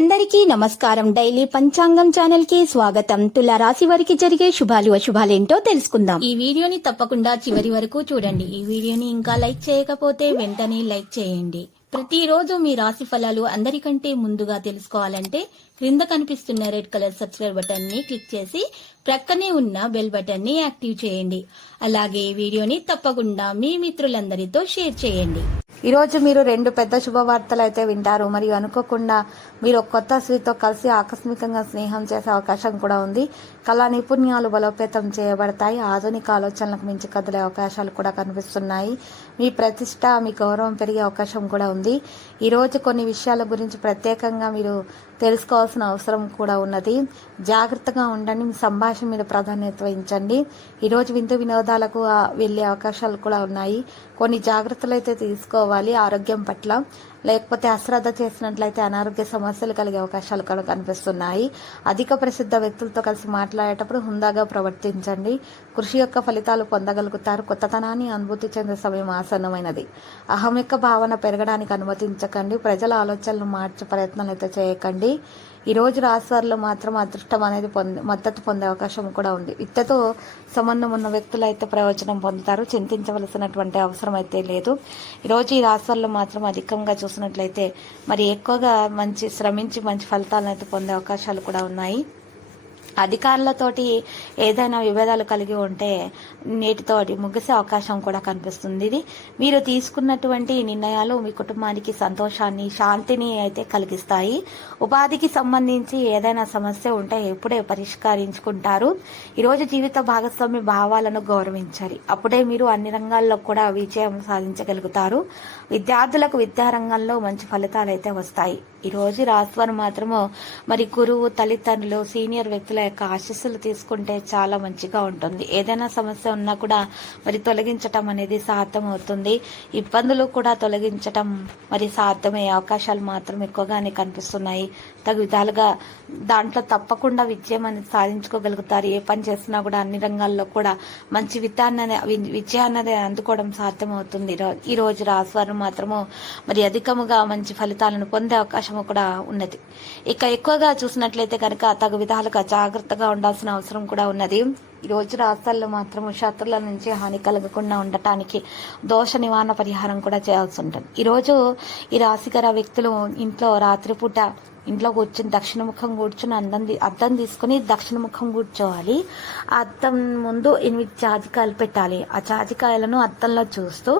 అందరికీ నమస్కారం. డైలీ పంచాంగం ఛానల్ కి స్వాగతం. తుల రాశి వారికి జరిగే శుభాలు అశుభాలేంటో తెలుసుకుందాం. ఈ వీడియోని తప్పకుండా చివరి వరకు చూడండి. ఈ వీడియోని ఇంకా లైక్ చేయకపోతే వెంటనే లైక్ చేయండి. ప్రతిరోజు మీ రాశి ఫలాలు అందరికంటే ముందుగా తెలుసుకోవాలంటే క్రింద కనిపిస్తున్న రెడ్ కలర్ సబ్స్క్రైబ్ బటన్ ని క్లిక్ చేసి ప్రక్కనే ఉన్న బెల్ బటన్ ని యాక్టివ్ చేయండి. అలాగే ఈ వీడియోని తప్పకుండా మీ మిత్రులందరితో షేర్ చేయండి. ఈ రోజు మీరు రెండు పెద్ద శుభవార్తలు అయితే వింటారు. మరియు అనుకోకుండా మీరు ఒక కొత్త స్త్రీతో కలిసి ఆకస్మికంగా స్నేహం చేసే అవకాశం కూడా ఉంది. కళా నైపుణ్యాలు బలోపేతం చేయబడతాయి. ఆధునిక ఆలోచనలకు మించి కదిలే అవకాశాలు కూడా కనిపిస్తున్నాయి. మీ ప్రతిష్ట, మీ గౌరవం పెరిగే అవకాశం కూడా ఉంది. ఈ రోజు కొన్ని విషయాల గురించి ప్రత్యేకంగా మీరు తెలుసుకోవాల్సిన అవసరం కూడా ఉన్నది. జాగ్రత్తగా ఉండండి. మీ సంభాషణ మీద ప్రాధాన్యత వహించండి. ఈరోజు విందు వినోదాలకు వెళ్ళే అవకాశాలు కూడా ఉన్నాయి. కొన్ని జాగ్రత్తలు అయితే తీసుకోవాలి ఆరోగ్యం పట్ల. లేకపోతే అశ్రద్ధ చేసినట్లయితే అనారోగ్య సమస్యలు కలిగే అవకాశాలు కూడా కనిపిస్తున్నాయి. అధిక ప్రసిద్ధ వ్యక్తులతో కలిసి మాట్లాడేటప్పుడు హుందాగా ప్రవర్తించండి. కృషి యొక్క ఫలితాలు పొందగలుగుతారు. కొత్తతనాన్ని అనుభూతి చెందే సమయం ఆసన్నమైనది. అహం యొక్క భావన పెరగడానికి అనుమతించకండి. ప్రజల ఆలోచనలు మార్చే ప్రయత్నాలు అయితే చేయకండి. ఈ రోజు రాశివారిలో మాత్రం అదృష్టం అనేది మద్దతు పొందే అవకాశం కూడా ఉంది. విద్యతో సంబంధం ఉన్న వ్యక్తులు అయితే ప్రయోజనం పొందుతారు. చింతించవలసినటువంటి అవసరం అయితే లేదు. ఈరోజు ఈ రాశివారిలో మాత్రం అధికంగా చూసినట్లయితే మరి ఎక్కువగా మంచి శ్రమించి మంచి ఫలితాలను అయితే పొందే అవకాశాలు కూడా ఉన్నాయి. అధికారులతోటి ఏదైనా విభేదాలు కలిగి ఉంటే నేటితోటి ముగిసే అవకాశం కూడా కనిపిస్తుంది. ఇది మీరు తీసుకున్నటువంటి నిర్ణయాలు మీ కుటుంబానికి సంతోషాన్ని, శాంతిని అయితే కలిగిస్తాయి. ఉపాధికి సంబంధించి ఏదైనా సమస్య ఉంటే ఎప్పుడే పరిష్కరించుకుంటారు. ఈరోజు జీవిత భాగస్వామి భావాలను గౌరవించాలి. అప్పుడే మీరు అన్ని రంగాల్లో కూడా విజయం సాధించగలుగుతారు. విద్యార్థులకు విద్యారంగంలో మంచి ఫలితాలు అయితే వస్తాయి. ఈ రోజు రాశివారు మాత్రము మరి గురువు, తల్లిదండ్రులు, సీనియర్ వ్యక్తుల యొక్క ఆశీస్సులు తీసుకుంటే చాలా మంచిగా ఉంటుంది. ఏదైనా సమస్య ఉన్నా కూడా మరి తొలగించటం అనేది సాధ్యం అవుతుంది. ఇబ్బందులు కూడా తొలగించటం మరి సాధ్యమయ్యే అవకాశాలు మాత్రం ఎక్కువగానే కనిపిస్తున్నాయి. తగు విధాలుగా దాంట్లో తప్పకుండా విజయం అనేది సాధించుకోగలుగుతారు. ఏ పని చేసినా కూడా అన్ని రంగాల్లో కూడా మంచి విజయాన్ని అందుకోవడం సాధ్యం అవుతుంది. ఈ రోజు రాశివారు మాత్రము మరి అధికముగా మంచి ఫలితాలను పొందే అవకాశం కూడా ఉన్నది. ఇక ఎక్కువగా చూసినట్లయితే కనుక తగు విధాలుగా జాగ్రత్తగా ఉండాల్సిన అవసరం కూడా ఉన్నది. ఈ రోజు రాష్ట్రాల్లో మాత్రం శత్రుల నుంచి హాని కలగకుండా ఉండటానికి దోష నివారణ పరిహారం కూడా చేయాల్సి ఉంటుంది. ఈరోజు ఈ రాశిగల వ్యక్తులు ఇంట్లో రాత్రిపూట ఇంట్లో కూర్చుని దక్షిణముఖం కూర్చుని అద్దం తీసుకుని దక్షిణముఖం కూర్చోవాలి. ఆ అద్దం ముందు 8 జాజికాయలు పెట్టాలి. ఆ జాజికాయలను అద్దంలో చూస్తూ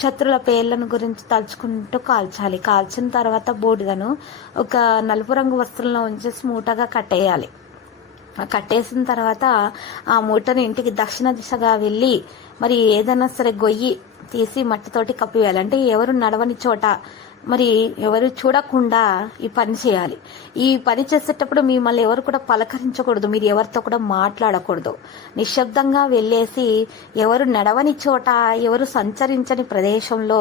శత్రుల పేర్లను గురించి తలుచుకుంటూ కాల్చాలి. కాల్చిన తర్వాత బూడిదను ఒక నలుపు రంగు వస్త్రంలో ఉంచేసి మూటగా కట్టేయాలి. కట్టేసిన తర్వాత ఆ మూటను ఇంటికి దక్షిణ దిశగా వెళ్ళి మరి ఏదైనా సరే గొయ్యి తీసి మట్టితోటి కప్పివేయాలి. అంటే ఎవరు నడవని చోట, మరి ఎవరు చూడకుండా ఈ పని చేయాలి. ఈ పని చేసేటప్పుడు మిమ్మల్ని ఎవరు కూడా పలకరించకూడదు. మీరు ఎవరితో కూడా మాట్లాడకూడదు. నిశ్శబ్దంగా వెళ్ళేసి ఎవరు నడవని చోట, ఎవరు సంచరించని ప్రదేశంలో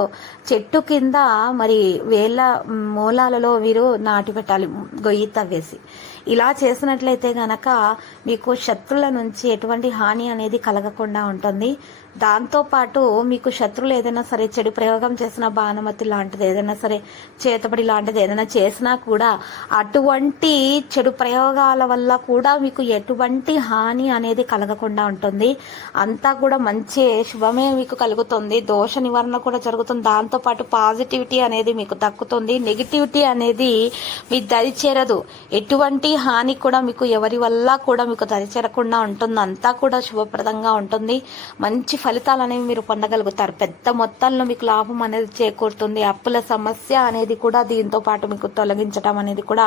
చెట్టు కింద మరి వేళ్ళ మూలాలలో మీరు నాటి పెట్టాలి గొయ్యి తవ్వేసి. ఇలా చేసినట్లయితే గనక మీకు శత్రుల నుంచి ఎటువంటి హాని అనేది కలగకుండా ఉంటుంది. దాంతోపాటు మీకు శత్రువులు ఏదైనా సరే చెడు ప్రయోగం చేసిన, బాణమతి లాంటిది ఏదైనా సరే, చేతబడి లాంటిది ఏదైనా చేసినా కూడా అటువంటి చెడు ప్రయోగాల వల్ల కూడా మీకు ఎటువంటి హాని అనేది కలగకుండా ఉంటుంది. అంతా కూడా మంచి శుభమే మీకు కలుగుతుంది. దోష నివారణ కూడా జరుగుతుంది. దాంతోపాటు పాజిటివిటీ అనేది మీకు దక్కుతుంది. నెగిటివిటీ అనేది మీ దరి చేరదు. ఎటువంటి హాని కూడా మీకు ఎవరి వల్ల కూడా మీకు దరిచేరకుండా ఉంటుంది. అంతా కూడా శుభప్రదంగా ఉంటుంది. మంచి ఫలితాలు అనేవి మీరు పొందగలుగుతారు. పెద్ద మొత్తంలో మీకు లాభం అనేది చేకూరుతుంది. అప్పుల సమస్య అనేది కూడా దీంతో పాటు మీకు తొలగించడం అనేది కూడా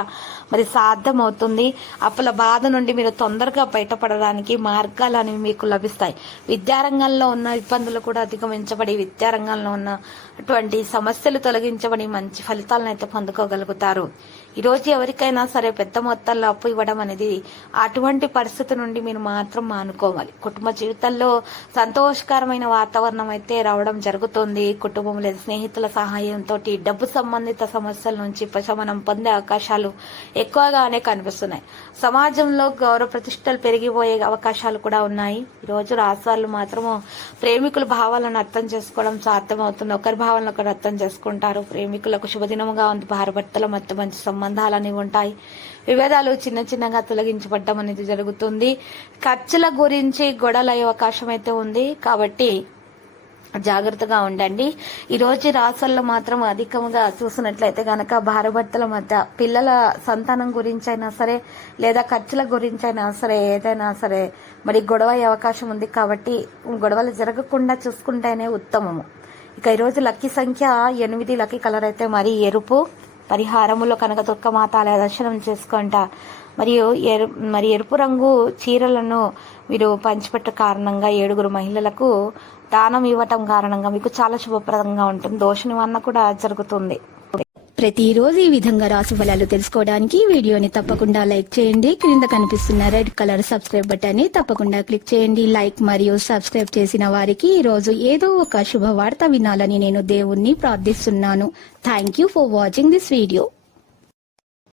మరి సాధ్యం అవుతుంది. అప్పుల బాధ నుండి మీరు తొందరగా బయటపడడానికి మార్గాలు అనేవి మీకు లభిస్తాయి. విద్యారంగంలో ఉన్న ఇబ్బందులు కూడా అధిగమించబడి, విద్యారంగంలో ఉన్నటువంటి సమస్యలు తొలగించబడి మంచి ఫలితాలను అయితే పొందుకోగలుగుతారు. ఈరోజు ఎవరికైనా సరే పెద్ద మొత్తంలో అప్పు ఇవ్వడం అనేది అటువంటి పరిస్థితి నుండి మీరు మాత్రం మానుకోవాలి. కుటుంబ జీవితంలో సంతోషకరమైన వాతావరణం అయితే రావడం జరుగుతుంది. కుటుంబం లేదా స్నేహితుల సహాయంతో డబ్బు సంబంధిత సమస్యల నుంచి ఉపశమనం పొందే అవకాశాలు ఎక్కువగానే కనిపిస్తున్నాయి. సమాజంలో గౌరవ ప్రతిష్టలు పెరిగిపోయే అవకాశాలు కూడా ఉన్నాయి. ఈరోజు రాశివాళ్ళు మాత్రము ప్రేమికుల భావాలను అర్థం చేసుకోవడం సాధ్యమవుతుంది. ఒకరి భావాలను ఒకరు అర్థం చేసుకుంటారు. ప్రేమికులకు శుభదినముగా ఉంది. భార్యాభర్తల మధ్య మంచి సంబంధాలని ఉంటాయి. విభేదాలు చిన్న చిన్నగా తొలగించబడడం అనేది జరుగుతుంది. ఖర్చుల గురించి గొడవలు అయ్యే అవకాశం అయితే ఉంది కాబట్టి జాగ్రత్తగా ఉండండి. ఈ రోజు రాసుల్లో మాత్రం అధికంగా చూసినట్లయితే గనక భార్యాభర్తల మధ్య పిల్లల సంతానం గురించి అయినా సరే లేదా ఖర్చుల గురించి అయినా సరే ఏదైనా సరే మరి గొడవ అయ్యే అవకాశం ఉంది కాబట్టి గొడవలు జరగకుండా చూసుకుంటేనే ఉత్తమము. ఇక ఈరోజు లక్కీ సంఖ్య 8, లక్కీ కలర్ అయితే మరి ఎరుపు. పరిహారములో కనకదుర్గ మాత ఆలయ దర్శనం చేసుకుంటా మరియు ఎరుపు రంగు చీరలను మీరు పంచిపెట్ట కారణంగా 7 మహిళలకు దానం ఇవ్వటం కారణంగా మీకు చాలా శుభప్రదంగా ఉంటుంది. దోష నివారణ కూడా జరుగుతుంది. ప్రతిరోజు ఈ విధంగా రాశి ఫలాలు తెలుసుకోవడానికి వీడియోని తప్పకుండా లైక్ చేయండి. క్రింద కనిపిస్తున్న రెడ్ కలర్ సబ్స్క్రైబ్ బటన్ ని తప్పకుండా క్లిక్ చేయండి. లైక్ మరియు సబ్స్క్రైబ్ చేసిన వారికి ఈ రోజు ఏదో ఒక శుభవార్త వినాలని నేను దేవుణ్ణి ప్రార్థిస్తున్నాను. Thank you for watching this video.